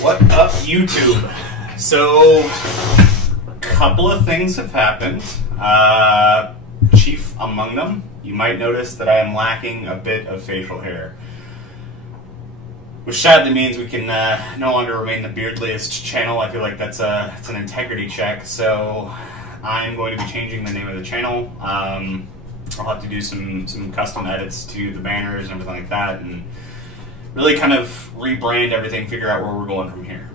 What up, YouTube? So, a couple of things have happened. Chief among them, you might notice that I am lacking a bit of facial hair, which sadly means we can no longer remain the beardliest channel. I feel like it's an integrity check, so I'm going to be changing the name of the channel. I'll have to do some custom edits to the banners and everything like that, and really kind of rebrand everything, figure out where we're going from here.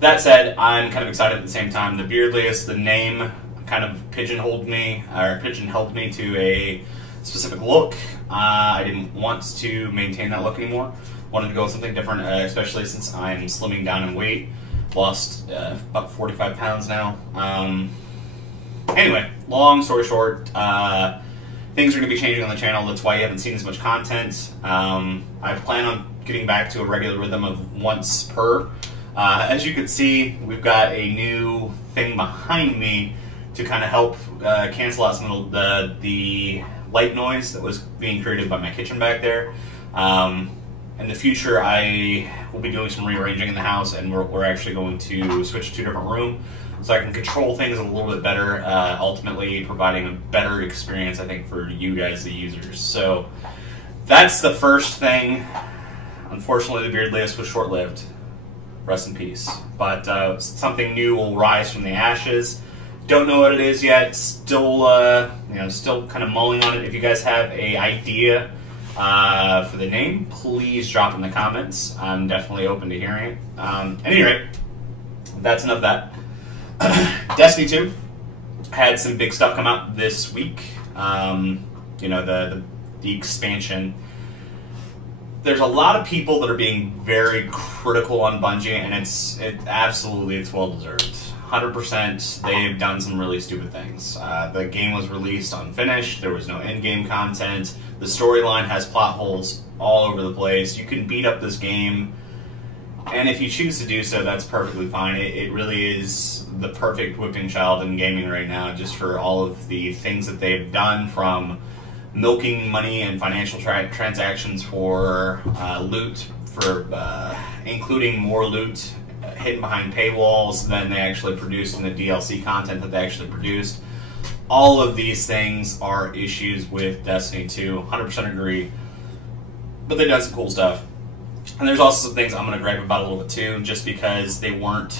That said, I'm kind of excited at the same time. The beardliest, the name kind of pigeonholed me to a specific look. I didn't want to maintain that look anymore. Wanted to go with something different, especially since I'm slimming down in weight. Lost about 45 pounds now. Anyway, long story short, things are going to be changing on the channel. That's why you haven't seen as much content. I plan on getting back to a regular rhythm of once per. As you can see, we've got a new thing behind me to kind of help cancel out some of the light noise that was being created by my kitchen back there. In the future, I will be doing some rearranging in the house, and we're actually going to switch to a different room so I can control things a little bit better, ultimately providing a better experience, I think, for you guys, the users. So that's the first thing. Unfortunately, the beardliest was short-lived. Rest in peace. But something new will rise from the ashes. Don't know what it is yet. Still kind of mulling on it. If you guys have an idea for the name, please drop in the comments. I'm definitely open to hearing it. At any rate, that's enough of that. Destiny 2 had some big stuff come out this week. The expansion. There's a lot of people that are being very critical on Bungie, and it's well deserved. 100%. They've done some really stupid things. The game was released unfinished. There was no in-game content. The storyline has plot holes all over the place. You can beat up this game, and if you choose to do so, that's perfectly fine. It really is the perfect whipping child in gaming right now, just for all of the things that they've done, from milking money and financial transactions for loot, for including more loot hidden behind paywalls than they actually produced in the DLC content that they actually produced. All of these things are issues with Destiny 2, 100% agree, but they've done some cool stuff. And there's also some things I'm going to gripe about a little bit too, just because they weren't,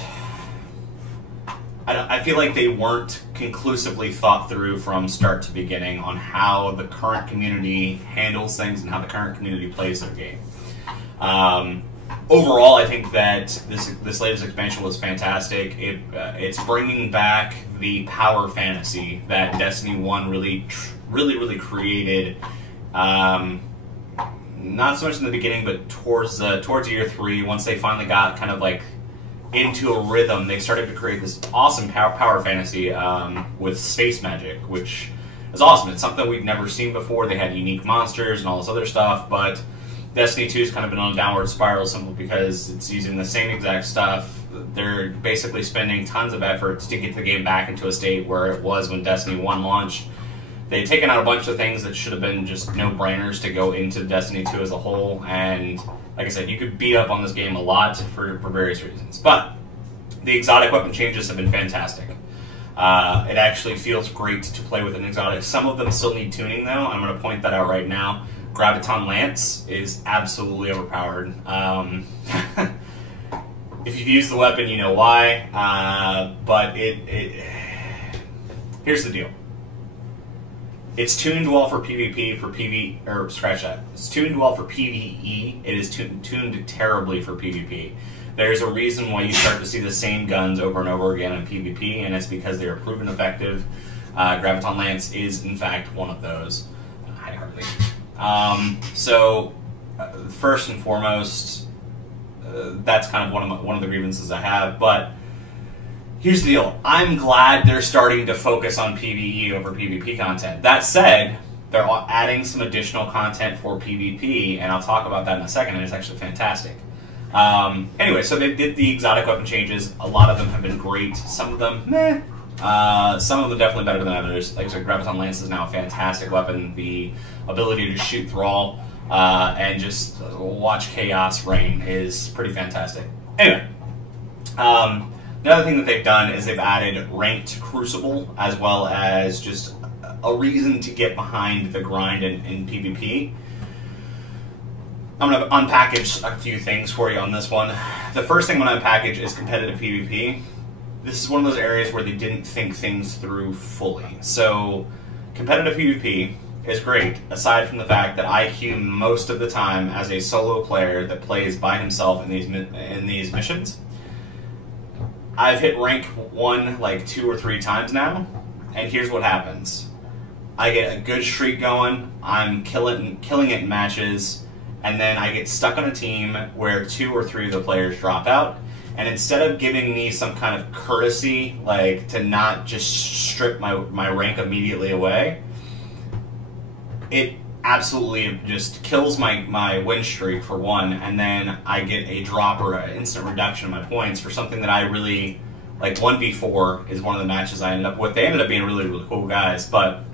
I feel like they weren't conclusively thought through from start to beginning on how the current community handles things and how the current community plays their game. Overall, I think that this latest expansion was fantastic. It's bringing back the power fantasy that Destiny 1 really created. Not so much in the beginning, but towards year 3, once they finally got kind of like into a rhythm, they started to create this awesome power fantasy with space magic, which is awesome. It's something we've never seen before. They had unique monsters and all this other stuff, but Destiny 2 has kind of been on a downward spiral simply because it's using the same exact stuff. They're basically spending tons of efforts to get the game back into a state where it was when Destiny 1 launched. They've taken out a bunch of things that should have been just no-brainers to go into Destiny 2 as a whole, and like I said, you could beat up on this game a lot for various reasons. But the exotic weapon changes have been fantastic. It actually feels great to play with an exotic. Some of them still need tuning, though. I'm going to point that out right now. Graviton Lance is absolutely overpowered. If you've used the weapon, you know why. But here's the deal. It's tuned well for PvP, for PvE, or scratch that. It's tuned well for PvE. It is tuned terribly for PvP. There's a reason why you start to see the same guns over and over again in PvP, and it's because they are proven effective. Graviton Lance is, in fact, one of those. Hi, Harley. First and foremost, that's kind of one of the grievances I have, but here's the deal. I'm glad they're starting to focus on PvE over PvP content. That said, they're adding some additional content for PvP, and I'll talk about that in a second, and it's actually fantastic. Anyway, so they did the exotic weapon changes. A lot of them have been great. Some of them, meh. Some of them definitely better than others. Like I said, Graviton Lance is now a fantastic weapon. The ability to shoot Thrall and just watch chaos reign is pretty fantastic. Anyway, the other thing that they've done is they've added ranked Crucible, as well as just a reason to get behind the grind in PvP. I'm going to unpackage a few things for you on this one. The first thing I'm going to unpackage is competitive PvP. This is one of those areas where they didn't think things through fully. So, competitive PvP is great, aside from the fact that I queue most of the time as a solo player that plays by himself in these missions. I've hit rank 1 like 2 or 3 times now, and here's what happens. I get a good streak going, I'm killing it in matches, and then I get stuck on a team where 2 or 3 of the players drop out, and instead of giving me some kind of courtesy, like to not just strip my rank immediately away, it absolutely just kills my win streak for one, and then I get a drop or an instant reduction in my points for something that I really, like 1v4 is one of the matches I ended up with. They ended up being really, really cool guys, but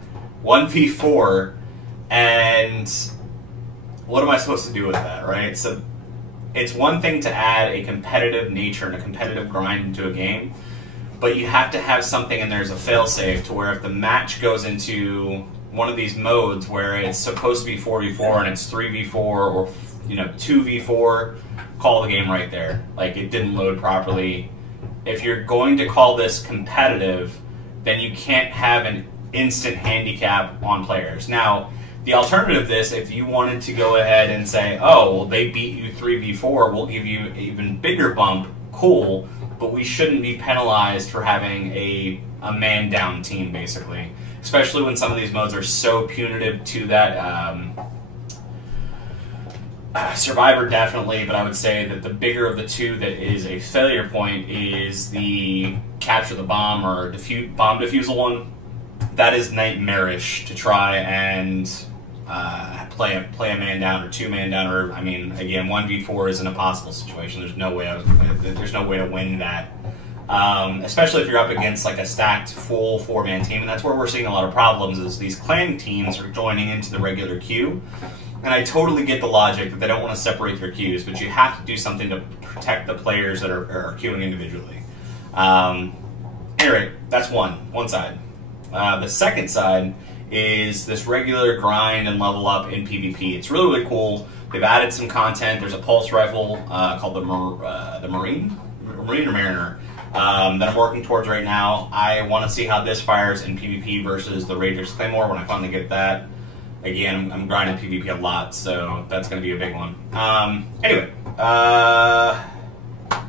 1v4, and what am I supposed to do with that, right? So it's one thing to add a competitive nature and a competitive grind into a game, but you have to have something in there as a failsafe to where if the match goes into one of these modes where it's supposed to be 4v4 and it's 3v4 or 2v4, call the game right there. Like, it didn't load properly. If you're going to call this competitive, then you can't have an instant handicap on players. Now, the alternative to this, if you wanted to go ahead and say, oh, well, they beat you 3v4, we'll give you an even bigger bump, cool, but we shouldn't be penalized for having a man-down team, basically. Especially when some of these modes are so punitive to that. Survivor definitely, but I would say that the bigger of the two that is a failure point is the capture the bomb or bomb defusal one. That is nightmarish to try and play a man down or 2 man down, or I mean, again, 1v4 is an impossible situation. There's no way to win that. Especially if you're up against like a stacked full 4-man team, and that's where we're seeing a lot of problems is these clan teams are joining into the regular queue, and I totally get the logic that they don't want to separate their queues, but you have to do something to protect the players that are queuing individually. Anyway, that's one side. The second side is this regular grind and level up in PvP. It's really, really cool. They've added some content. There's a pulse rifle called the Marine or Mariner that I'm working towards right now. I want to see how this fires in PvP versus the Rager's Claymore when I finally get that. Again, I'm grinding PvP a lot, so that's going to be a big one. Anyway,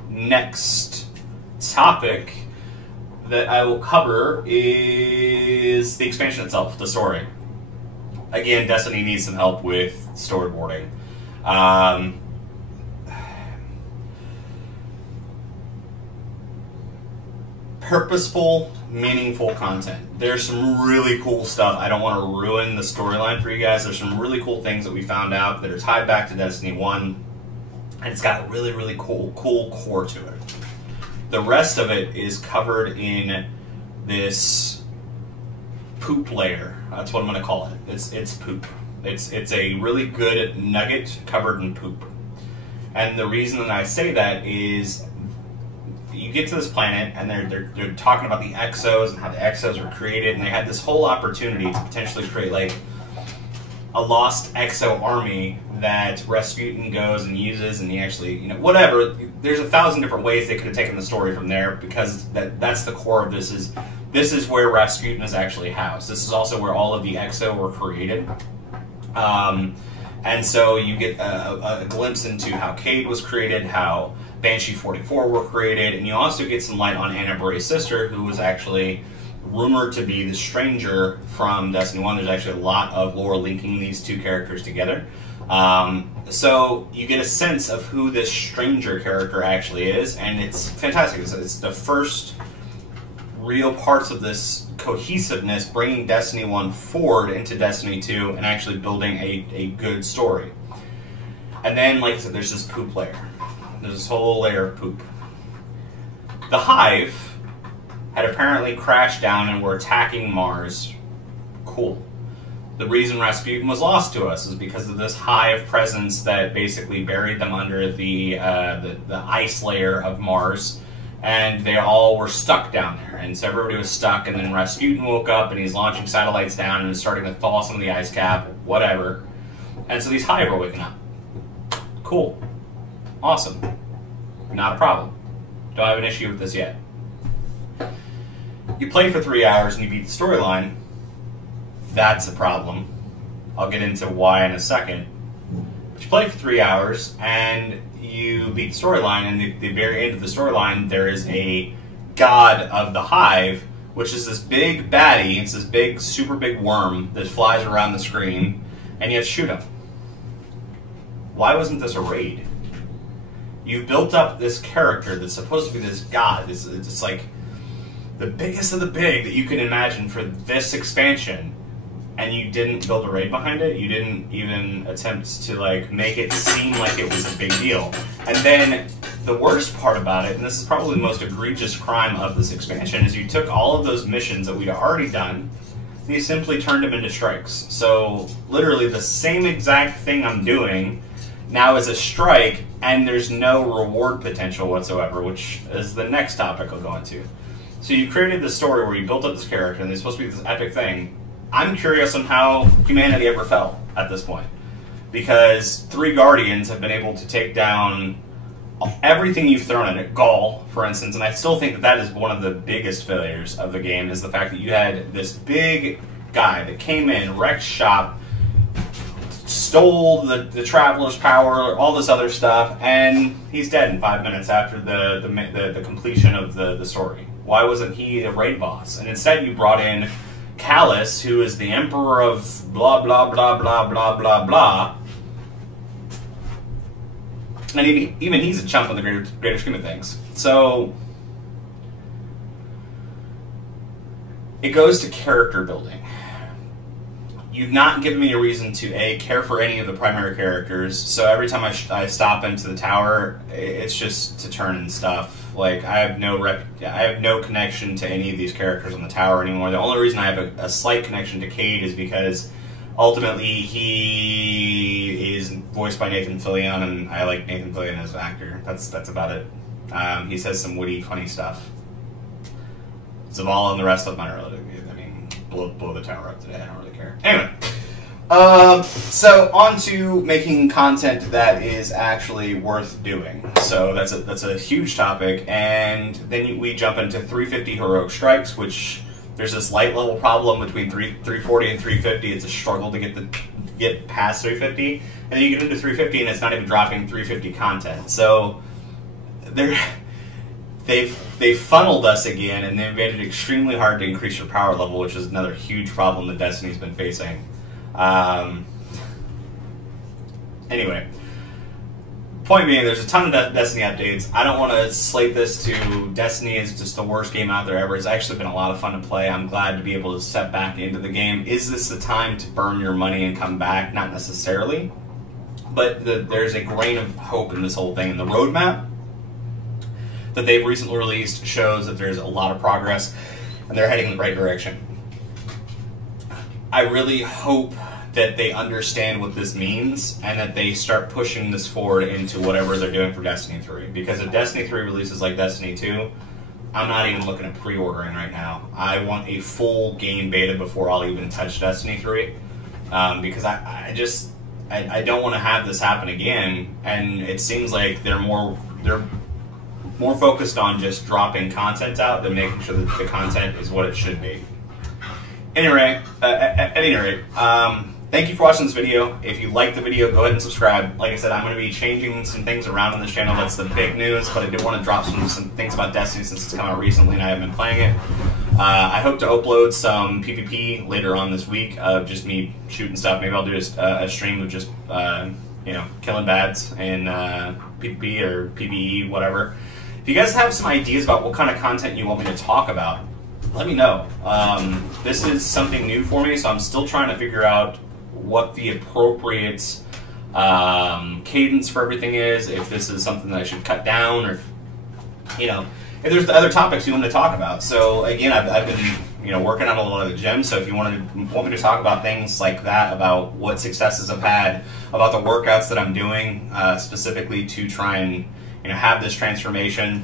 next topic that I will cover is the expansion itself, the story. Again, Destiny needs some help with storyboarding. Purposeful, meaningful content. There's some really cool stuff. I don't want to ruin the storyline for you guys. There's some really cool things that we found out that are tied back to Destiny 1, and it's got a really, really cool core to it. The rest of it is covered in this poop layer. That's what I'm going to call it. It's poop. It's a really good nugget covered in poop. And the reason that I say that is you get to this planet and they're talking about the exos and how the exos were created, and they had this whole opportunity to potentially create like a lost exo army that Rasputin goes and uses, and he actually, whatever. There's 1,000 different ways they could have taken the story from there, because that's the core of this is where Rasputin is actually housed. This is also where all of the exo were created. And so you get a glimpse into how Cade was created, how Banshee 44 were created, and you also get some light on Anna Bray's sister, who was actually rumored to be the Stranger from Destiny 1. There's actually a lot of lore linking these two characters together. So you get a sense of who this Stranger character actually is, and it's fantastic. It's the first real parts of this cohesiveness, bringing Destiny 1 forward into Destiny 2 and actually building a good story. And then, like I said, there's this poop layer. There's this whole layer of poop. The Hive had apparently crashed down and were attacking Mars. Cool. the reason Rasputin was lost to us is because of this hive presence that basically buried them under the ice layer of Mars, and they all were stuck down there. And so everybody was stuck, and then Rasputin woke up, and he's launching satellites down and is starting to thaw some of the ice cap, whatever. And so these hive are waking up. Cool. Awesome. Not a problem. Don't have an issue with this yet. You play for 3 hours and you beat the storyline. That's a problem. I'll get into why in a second. But you play for 3 hours and you beat the storyline, and at the very end of the storyline there is a god of the hive, which is this big baddie. It's this big, super big worm that flies around the screen, and you have to shoot him. Why wasn't this a raid? You've built up this character that's supposed to be this god. It's like the biggest of the big that you can imagine for this expansion, and you didn't build a raid behind it. You didn't even attempt to like make it seem like it was a big deal. And then the worst part about it, and this is probably the most egregious crime of this expansion, is you took all of those missions that we'd already done and you simply turned them into strikes. So literally the same exact thing I'm doing now is a strike, and there's no reward potential whatsoever, which is the next topic I'll go into. So you created this story where you built up this character, and it's supposed to be this epic thing. I'm curious on how humanity ever fell at this point, because 3 Guardians have been able to take down everything you've thrown at it. Gaul, for instance, and I still think that that is one of the biggest failures of the game, is the fact that you had this big guy that came in, wrecked shop, stole the Traveler's power, all this other stuff, and he's dead in 5 minutes after the completion of the story. Why wasn't he a raid boss? And instead you brought in Callus, who is the emperor of blah, blah, blah, blah, blah, blah, blah. And even he's a chump in the greater scheme of things. So it goes to character building. You've not given me a reason to, A, care for any of the primary characters, so every time I stop into the tower, it's just to turn and stuff. Like, I have no connection to any of these characters on the tower anymore. The only reason I have a slight connection to Cade is because ultimately he is voiced by Nathan Fillion, and I like Nathan Fillion as an actor. That's about it. He says some witty, funny stuff. Zavala and the rest of them, I don't really, I mean, blow the tower up today. I don't really care. Anyway, so on to making content that is actually worth doing. So that's a huge topic, and then we jump into 350 heroic strikes, which there's this light level problem between 340 and 350. It's a struggle to get past 350, and then you get into 350 and it's not even dropping 350 content. So they've funneled us again, and they've made it extremely hard to increase your power level, which is another huge problem that Destiny's been facing. Anyway, point being, there's a ton of Destiny updates. I don't want to slate this to Destiny is just the worst game out there ever. It's actually been a lot of fun to play. I'm glad to be able to step back into the game. Is this the time to burn your money and come back? Not necessarily, but there's a grain of hope in this whole thing. And the roadmap that they've recently released shows that there's a lot of progress and they're heading in the right direction. I really hope that they understand what this means and that they start pushing this forward into whatever they're doing for Destiny 3. Because if Destiny 3 releases like Destiny 2, I'm not even looking at pre-ordering right now. I want a full game beta before I'll even touch Destiny 3. Because I don't want to have this happen again, and it seems like they're more focused on just dropping content out than making sure that the content is what it should be. Anyway, at any rate, thank you for watching this video. If you liked the video, go ahead and subscribe. Like I said, I'm going to be changing some things around on this channel. That's the big news, but I did want to drop some things about Destiny since it's come out recently and I haven't been playing it. I hope to upload some PvP later on this week of just me shooting stuff. Maybe I'll do a stream of just, you know, killing bads in PvP or PvE, whatever. If you guys have some ideas about what kind of content you want me to talk about, let me know. This is something new for me, so I'm still trying to figure out what the appropriate cadence for everything is, if this is something that I should cut down, or if, you know, if there's other topics you want to talk about. So again, I've been, working out a lot of the gym. So if you want me to talk about things like that, about what successes I've had, about the workouts that I'm doing, specifically to try and have this transformation,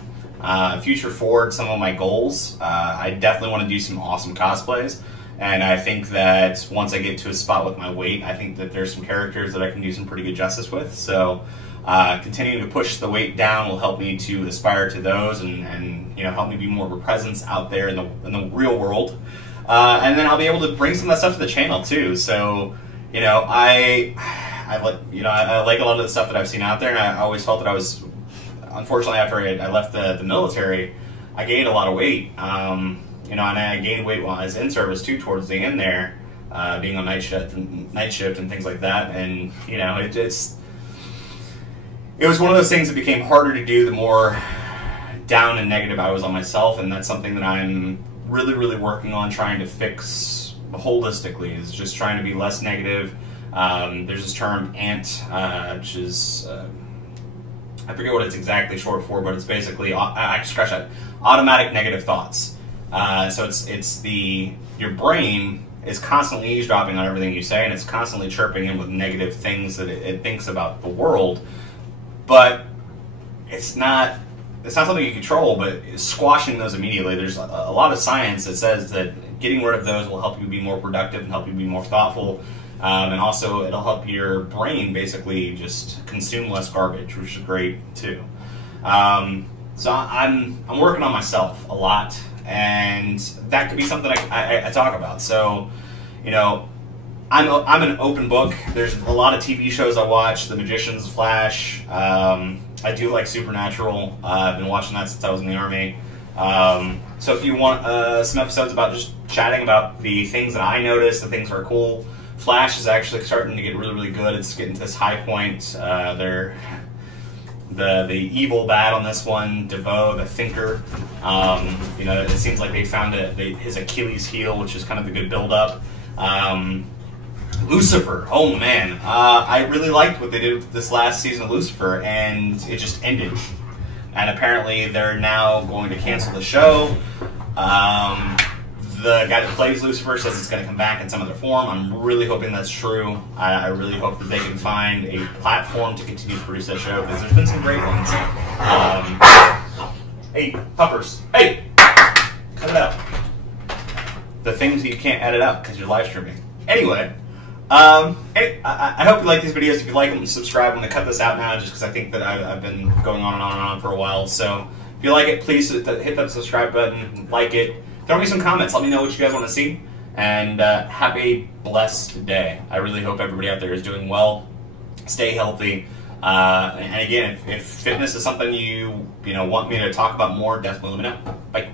future forward, some of my goals, I definitely want to do some awesome cosplays. And I think that once I get to a spot with my weight, I think that there's some characters that I can do some pretty good justice with. So continuing to push the weight down will help me to aspire to those, and help me be more of a presence out there in the real world. And then I'll be able to bring some of that stuff to the channel too. So I like a lot of the stuff that I've seen out there, and I always felt that I was, unfortunately, after I left the military, I gained a lot of weight. And I gained weight while I was in service too, towards the end there, being on night shift and things like that. And it was one of those things that became harder to do the more down and negative I was on myself, and that's something that I'm really, really working on trying to fix holistically, is just trying to be less negative. There's this term ANT, which is, I forget what it's exactly short for, but it's basically, automatic negative thoughts. So it's your brain is constantly eavesdropping on everything you say, and it's constantly chirping in with negative things that it thinks about the world. But it's not something you control, but squashing those immediately. There's a lot of science that says that getting rid of those will help you be more productive and help you be more thoughtful. And also it'll help your brain basically just consume less garbage, which is great too. So I'm working on myself a lot, and that could be something I talk about. So, I'm an open book. There's a lot of TV shows I watch, The Magician's Flash. I do like Supernatural. I've been watching that since I was in the Army. So if you want some episodes about just chatting about the things that I noticed, the things that are cool, Flash is actually starting to get really, really good. It's getting to this high point. The evil bad on this one, DeVoe, the Thinker. It seems like they found his Achilles heel, which is kind of the good build-up. Lucifer, oh man, I really liked what they did with this last season of Lucifer, and it just ended. And apparently they're now going to cancel the show. The guy that plays Lucifer says it's going to come back in some other form. I'm really hoping that's true. I really hope that they can find a platform to continue to produce that show, because there's been some great ones. Hey, puppers. Hey! Cut it out. The things that you can't edit out because you're live streaming. Anyway, I hope you like these videos. If you like them, subscribe. I'm going to cut this out now just because I think that I've been going on and on and on for a while. So if you like it, please hit that subscribe button, like it. Throw me some comments. Let me know what you guys want to see. And have a blessed day. I really hope everybody out there is doing well. Stay healthy. And again, if fitness is something you want me to talk about more, definitely let me know. Bye.